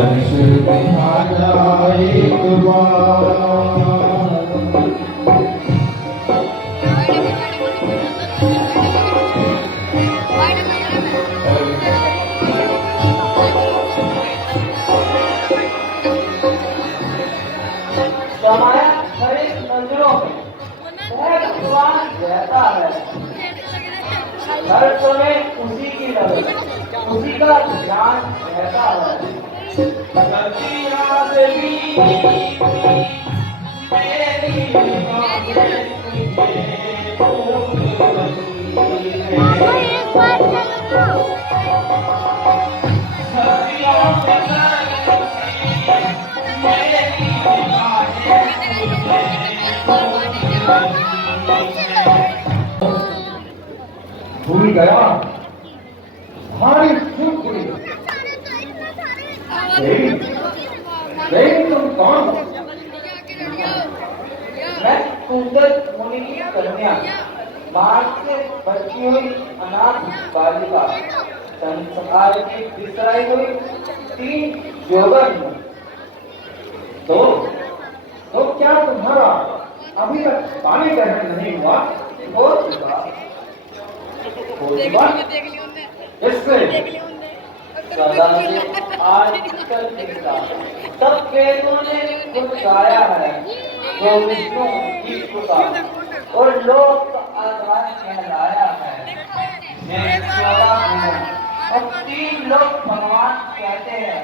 हर्ष बिहारा एक बार। हमारा शरीर मंदिरों में भगवान रहता है। हर समय उसी की लगे, उसी का ध्यान रहता है। भूल गया, भारी चूक हुई। तुम कौन हो? मैं कुंदन मुनि की कन्या, मार्ग से बची हुई अनाथ बालिका, संसार की बिसराई हुई 3 जोगन हूँ। तो क्या तुम्हारा अभी तक पानी ग्रहण नहीं हुआ? हो चुका। इससे सदा से आज तक मिलता सब वेदों ने खुद गाया है, जो विष्णु ईश्व का और लोक का आधार कहलाया है। ये 14 भुवन और 3 लोक भगवान कहते हैं।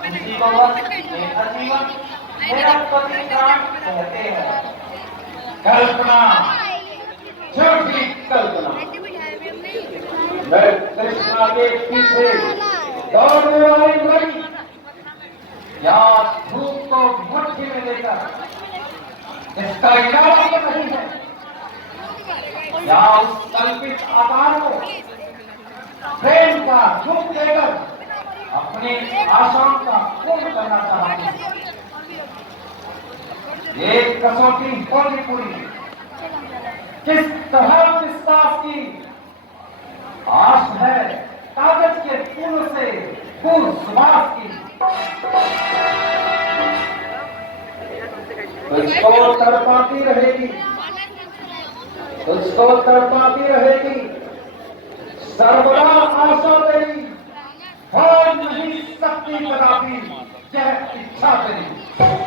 उसी को बस मेरा जीवन, मेरा पति प्राण कहते हैं। कल्पना, झूठी कल्पना। मैं कृष्णा के पीछे दौड़ने वाली लड़ी, या धूप को मुट्ठी में लेकर इसका इरादा तो नहीं है, या उस कल्पित आकार को प्रेम का रूप देकर अपनी आशाओं का पूर्ण करना चाहती हूँ। एक कसौटी होगी पूरी, किस तरह विश्वास की आश है, कागज के फूल से फूल सुबास की। तुझको तड़पाती रहेगी, तुझको तड़पाती रहेगी सर्वदा आशा तेरी, हो नहीं सकती कदापि यह इच्छा तेरी।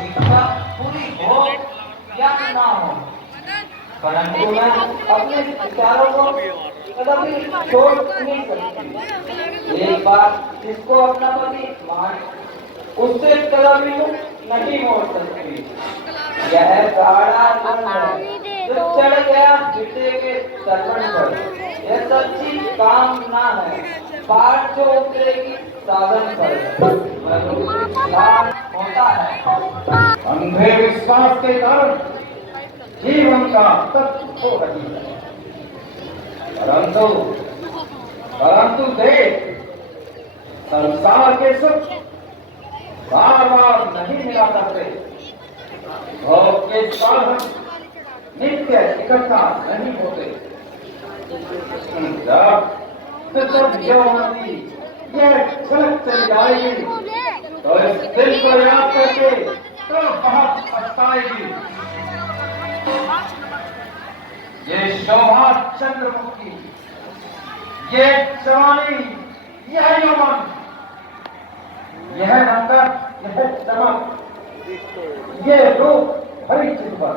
इच्छा पूरी हो या ना हो, परंतु मैं अपने विचारों को कभी छोड़ नहीं सकती। एक बार जिसको अपना पति मान, उससे कभी नहीं मोड़ सकती। यह गाढ़ा मन है जो चढ़ गया बेटे के सरवण पर। यह सच्ची कामना है, पार जो उतरेगी साधन पर। होता है अंधे विश्वास के कारण जीवन का तत्व हो रही है, परंतु देख, संसार के सुख बार बार नहीं मिला करते, भोग के साधन नित्य इकट्ठा नहीं होते। जब यौवनती यह झलक चली जाएगी तो इस दिल को याद करके तो बहुत पछताएगी। ये शोभा चंद्रमुखी, ये जवानी, यह यौवन, यह रंगत, यह चमक, ये रूप हरी चिंतन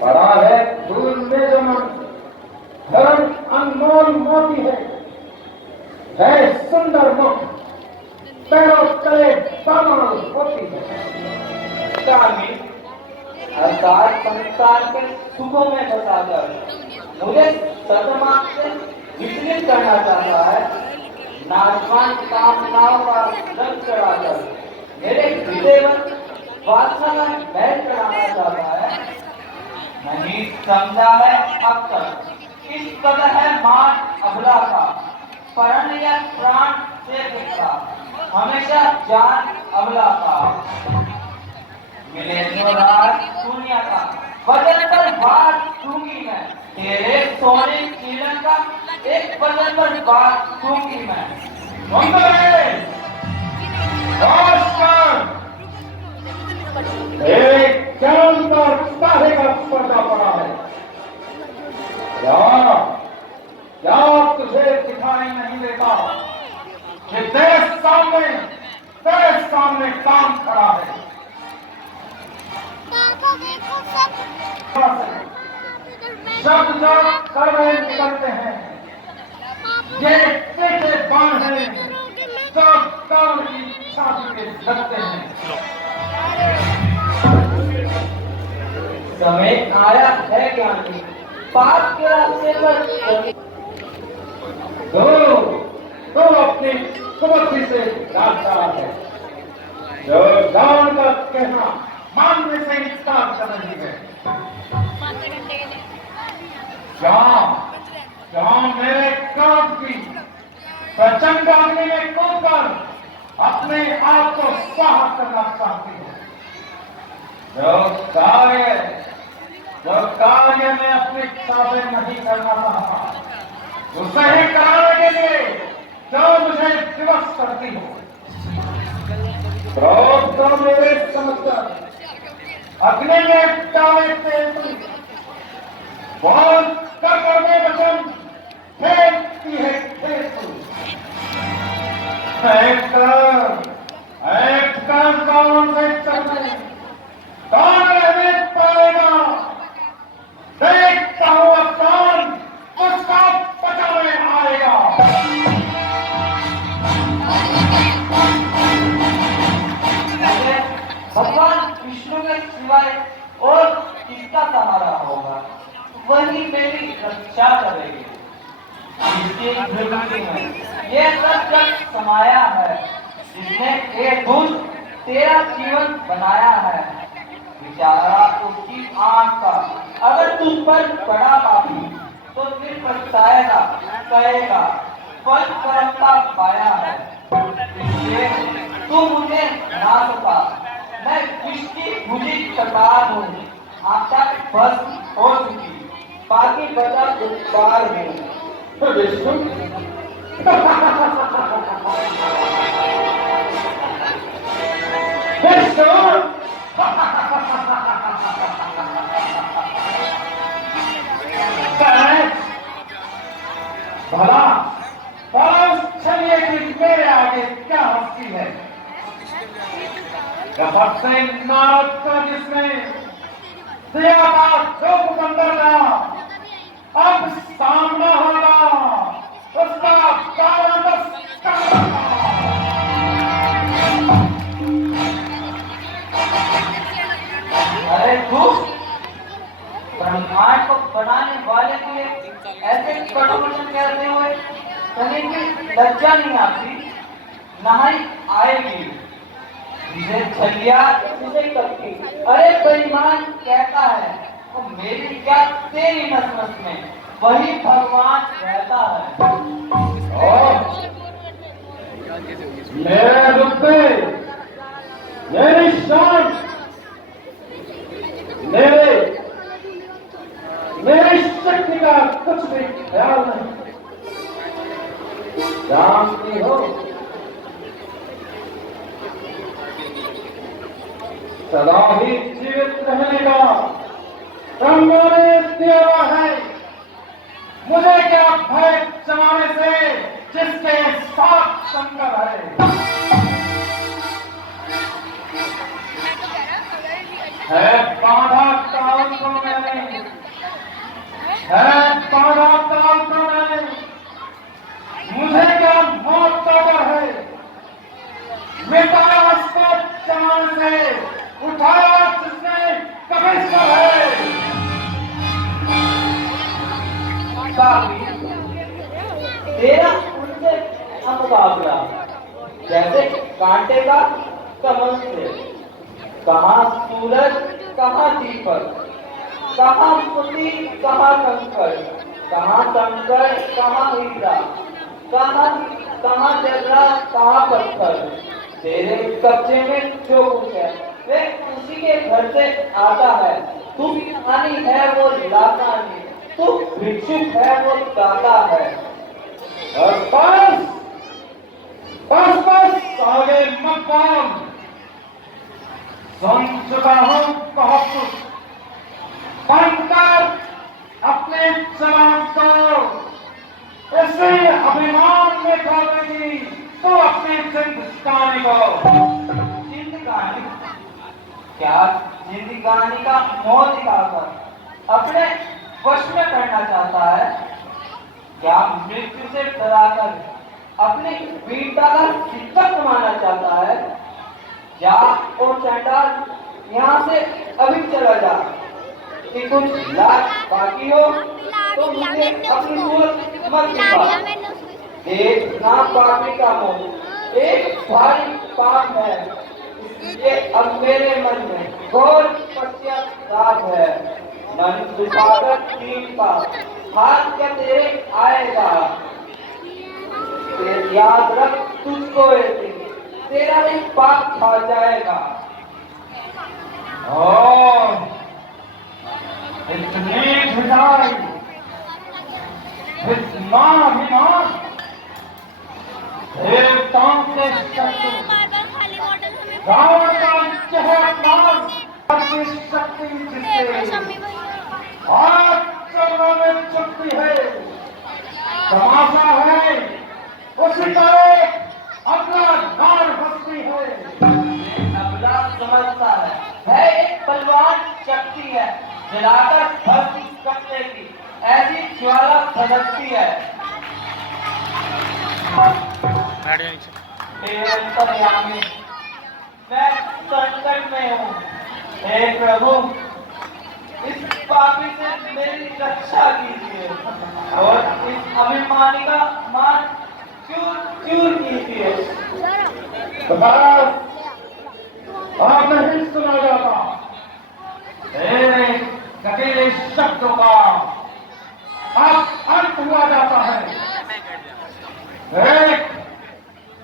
पड़ा है धूल में जमन, धर्म अनमोल मोती है सुंदर मुख, पैरों तले बामल होती है। अर्थात संसार के सुखों में फंसाकर मुझे सदमा से विचलित करना चाहता है। नाशवान कामनाओं का रंग चढ़ाकर मेरे हृदय में वासना में महल चढ़ाना चाहता है। नहीं समझा है अब तक किस कदर है मान अबला का, परण या प्राण से बिखरा, हमेशा जान अबला का। मिले तो रात दुनिया का, बदन पर बात दूंगी मैं, तेरे सोने कीलन का एक बदन पर बात दूंगी मैं। सामने तेरे सामने काम खड़ा है। शब्द जो कड़वे निकलते हैं, ये टेढ़े बाण हैं जो कौन की छाती पे लगते हैं। समय आया है ज्ञानी, पाप के रास्ते पर तो अपनी कुमति से डांटता है, जो जान का कहना मानने से इंकार कर रही है। क्या मेरे काम की प्रचंड अग्नि में कूदकर अपने आप को स्वाहा करना चाहती है। जो कार्य में अपनी इच्छा से नहीं करना चाहता, उसे ही कराने के लिए जो मुझे विवश करती हो। क्रोध तो मेरे समझकर अग्नि में डाले तेल बोल कर में वचन फेंकती है खेत। एक कर कौन से चलने कौन रहने पाएगा। देखता हूं अब कौन उसका बचाने आएगा। भगवान विष्णु के सिवाय और किसका सहारा होगा, वही मेरी रक्षा करेगी। इसकी प्रकृति में ये सब जग समाया है, जिसने एक दूध तेरा जीवन बनाया है। बेचारा उसकी आंख का अगर तुझ पर पड़ा पापी तो फिर पछताएगा, कहेगा फल कर्म का पाया है। इसलिए तू मुझे ना सका, मैं विष की भुजी कटार हूँ, आशा बस हो चुकी, बाकी बचा दुष्पार हूँ। विष्णु भला चलिए कि मेरे आगे क्या हस्ती है। कपट से नारद का जिसने दिया था चौक बंदर का, अब सामना होगा उसका अरे तू ब्रह्मांड को बनाने वाले के लिए ऐसे कठोर वचन कहते हुए कहीं की लज्जा नहीं आती, ना ही आएगी। जिसे छलिया उसे करती, अरे बेईमान कहता है तो मेरी क्या तेरी नस नस में वही भगवान रहता है। मेरे रुतबे, मेरी शान, मेरी शक्ति का कुछ भी ख्याल नहीं। जानती हो सदा ही जीवित रहने का ब्रह्मा ने दिया है। मुझे क्या भय जमाने से जिसके साथ शंकर है बाधा काल को मैंने, है बाधा काल को मैंने, मुझे क्या मौत का डर है। मिटाया उसको जमाने से, उठाया जिसने कभी सर है। तेरा उनसे मुकाबला जैसे कांटे का कमल से, कहाँ सूरज कहाँ दीपक, कहाँ मोती कहाँ कंकर, कहाँ कंकर कहाँ हीरा, कहाँ जर्रा कहाँ पत्थर। तेरे कब्जे में जो कुछ है वे उसी के घर से आता है। तू भिखारी है वो लाता नहीं, तू भिक्षुक है वो दाता है। बस बस बस आगे मत बोल, सुन चुका हूं बहुत कुछ। बनकर अपने जवाब को इसी अभिमान में खो देगी तो अपनी जिंदगी जिंदगानी को। जिंदगानी? क्या जिंदगानी का मोह दिखाकर अपने वश में करना चाहता है? क्या मृत्यु से डराकर अपनी वीरता का सिक्का कमाना चाहता है? जा और चंडाल यहाँ से अभी चला जा कि कुछ लाज बाकी हो तो मुझे अपनी सूरत मत दिखा। देख ना पापी का मोह एक भारी पाप है, इसलिए अब मेरे मन में घोर पश्चाताप है। मन दुखाकर तीन का हाथ क्या तेरे आएगा? याद रख तुझको तेरा एक पाप खा जाएगा। ओ, इतनी घृणाई, इतना अभिमान, देवताओं के शत्रु, रावण का चेहरा की शक्ति जिससे आज चरणों में चुपती है, तमाशा है उसी का एक अगला गार बसती है। अगला समझता है एक बलवान शक्ति है, जलाकर भस्म करने की ऐसी ज्वाला भड़कती है। हे अंतर्यामी, मैं संकट में हूँ। हे प्रभु, इस पापी से मेरी रक्षा कीजिए और इस अभिमानी का मान चूर चूर कीजिए। आप नहीं सुना जाता तेरे कटीले शब्दों का अब अंत हुआ जाता है।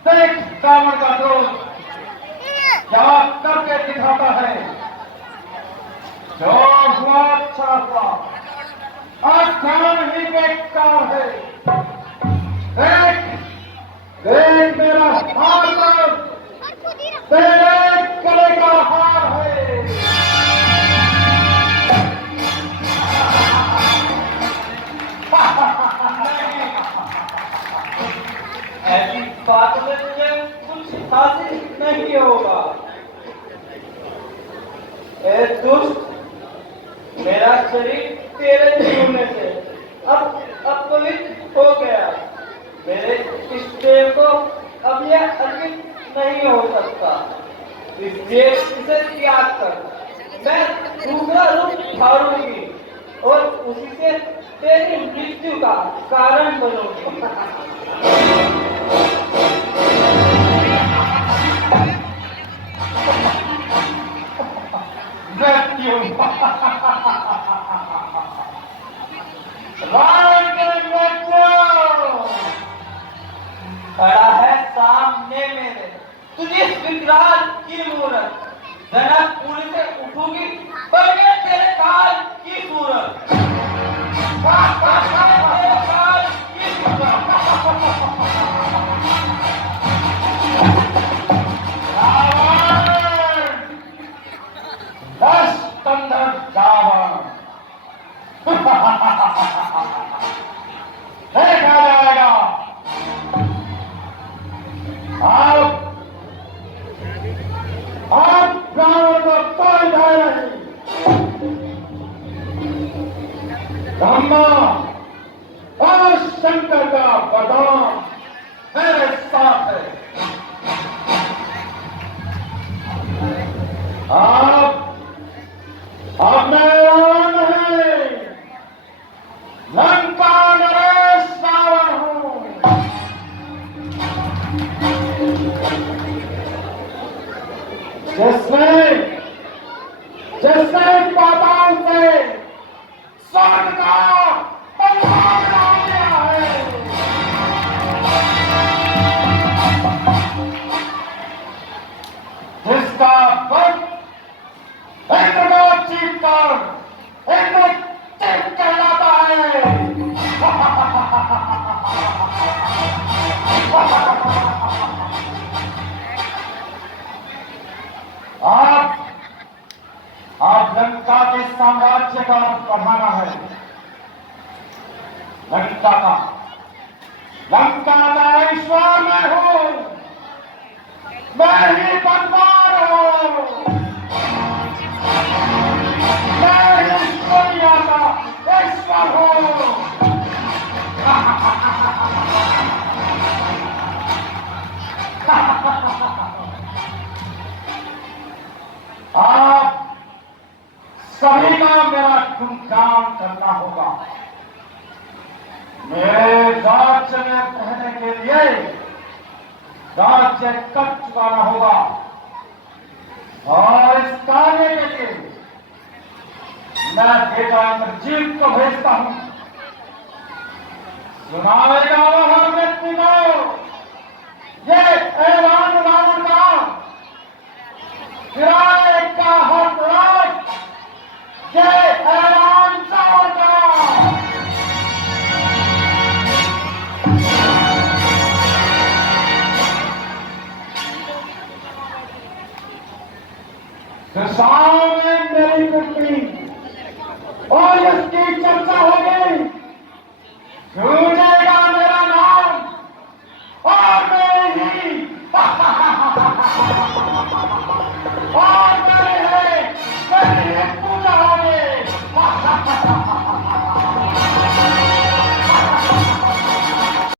देख रावण का क्रोध क्या करके दिखाता है। जो हुआ अच्छा हुआ, अध्यान ही बेकार है। देख मेरा हार पर तेरे गले का हार है। ऐसी बात में तुझे कुछ हासिल नहीं होगा। ए दुष्ट, मेरा शरीर तेरे छूने से अब अपवित्र हो गया। मेरे इष्टदेव को अब यह अर्पित नहीं हो सकता, इसलिए इसे त्याग कर मैं दूसरा रूप धारूंगी और उसी से तेरी मृत्यु का कारण बनूंगी। मृत्यु रावण के मृत्यु खड़ा है सामने मेरे तुझे विकराल की मूरत। जनकपुरी से उठूंगी पर ये तेरे काल की सूरत। तेरे काल की सूरत। दशकंधर रावण देखा जाएगा। आप रावण को कोई भय नहीं। ब्रह्मा और शंकर का वरदान मेरे साथ है। आप मैं रावण नहीं, लंका नरेश रावण हूं। जिसने पाताल से स्वर्ग का बंधन डाल दिया है। जिसका वध इंद्र को चीत कर इंद्र चित कहलाता है। आप लंका के साम्राज्य का बढ़ाना है। लंका का ईश्वर में हूं। मैं ही बनवार हूं, मैं ही इस दुनिया का ईश्वर हूं। आप सभी का मेरा गुणगान करना होगा। मेरे राज्य में रहने के लिए राज्य कर चुकाना होगा और इस कार्य के लिए मैं बेटा इंद्रजीत को भेजता हूं। सुनाएगा हर व्यक्ति को ये ऐलान रावण